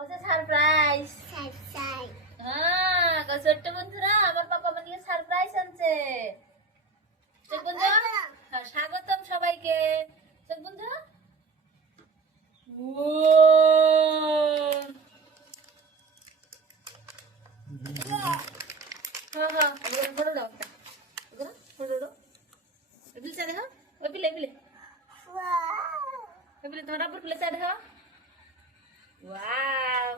Surprise হ্যাঁ ছোট্ট বন্ধুরা আমার পাপা আমাকে সারপ্রাইজ আনছে। ছোট বন্ধু হ্যাঁ স্বাগতম সবাইকে। ছোট বন্ধু হ্যাঁ হ্যাঁ ফটো দাও একটা ফটো দাও এগুলো চা দেখো ওই পিলে পিলে ওই পিলে তোমার আব্বুর পিলে চা দেখো। ওয়াও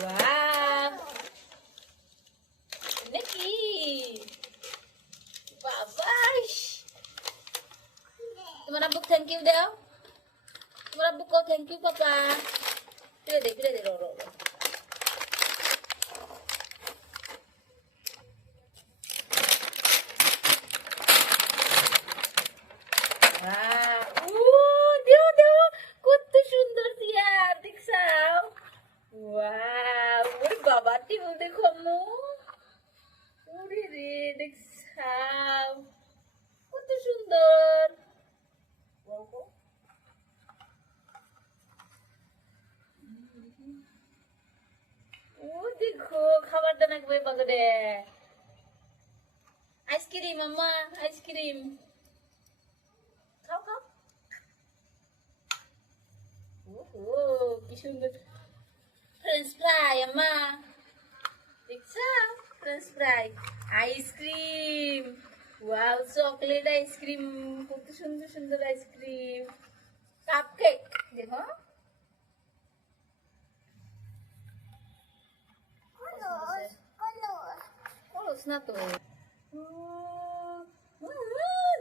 ওয়াও নাকি বাবাস তোমার আব্বু থ্যাংক ইউ দাও। তোমার আব্বু কো থ্যাংক ইউ পাপা ফিরে দে রো রো রো। কত সুন্দর চেয়ার দেখছাও। ওয়াও ওরে বাবা টেবিল দেখো আম্মু ওরে রে দেখছাও কত সুন্দর। ও দেখো খাবার দানা একবার বাজারে আইসক্রিম আম্মা আইসক্রিম খাও খাও। ওহো কি সুন্দর ফ্রেঞ্চ ফ্রাই আম্মা দেখছো French fry ice cream. Wow chocolate ice cream কত সুন্দর সুন্দর আইসক্রিম কাপকেক দেখো কলস না তো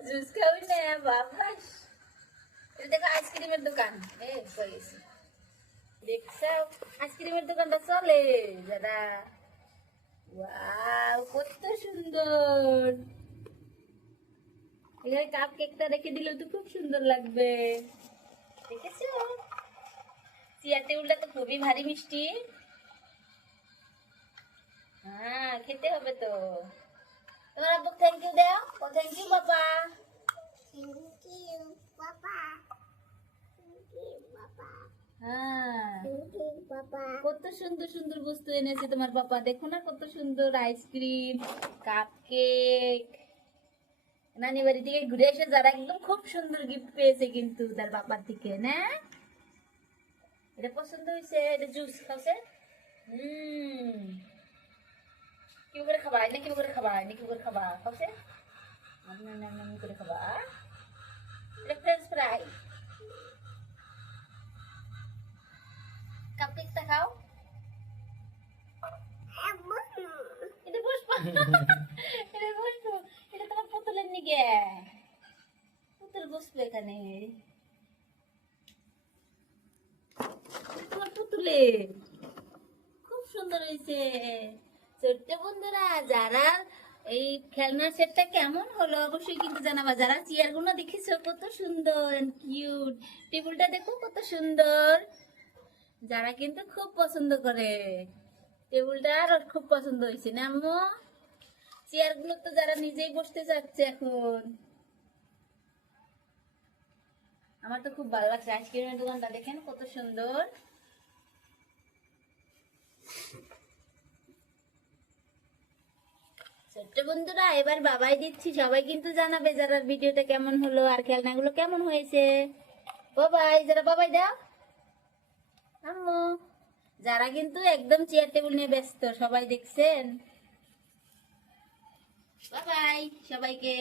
জুস খাবি না বাবাস। দেখো আইসক্রিমের দোকান দেখছো আইসক্রিমের দোকানটা চলে যারা। ওয়াও কত সুন্দর এখানে কাপ কেকটা রেখে দিলেও তো খুব সুন্দর লাগবে দেখেছো। চেয়ার টেবিলটা তো খুবই ভারী মিষ্টি। হ্যাঁ খেতে হবে তো। তোমার আব্বু থ্যাংক ইউ দাও ও থ্যাংক ইউ বাবা হ্যাঁ কত সুন্দর সুন্দর বস্তু এনেছে তোমার বাবা দেখো না কত সুন্দর আইসক্রিম কাপকেক। নানি বাড়ি থেকে ঘুরে এসে যারা একদম খুব সুন্দর গিফট পেয়েছে কিন্তু তার বাবার থেকে না। এটা পছন্দ হয়েছে এটা জুস খাওছে কি করে খাবা না কি করে খাবা না কি করে খাবা খাওছে আমি করে খাবা এটা ফ্রেঞ্চ ফ্রাই কাপকেকটা খাও এটা বসবো এটা বসবো এটা তোমার পুতুলের নিগে পুতুল বসবে এখানে তোমার পুতুলে খুব সুন্দর হয়েছে। ছোট্ট বন্ধুরা যারা এই খেলনার সেটটা কেমন হলো অবশ্যই কিন্তু জানাবা। যারা চেয়ার গুলো দেখেছো কত সুন্দর কিউট টেবিলটা দেখো কত সুন্দর। যারা কিন্তু খুব পছন্দ করে টেবিলটা আর খুব পছন্দ হয়েছে না আম্মু। চেয়ার গুলো তো যারা নিজেই বসতে চাচ্ছে এখন আমার তো খুব ভালো লাগছে। আইসক্রিমের দোকানটা দেখেন কত সুন্দর। ছোট্ট বন্ধুরা এবার বাবাই দিচ্ছি সবাই কিন্তু জানাবে যারা ভিডিওটা কেমন হলো আর খেলনাগুলো কেমন হয়েছে। বাবাই যারা বাবাই দাও আম্মু যারা কিন্তু একদম চেয়ার টেবিল নিয়ে ব্যস্ত সবাই দেখছেন বাবাই সবাইকে।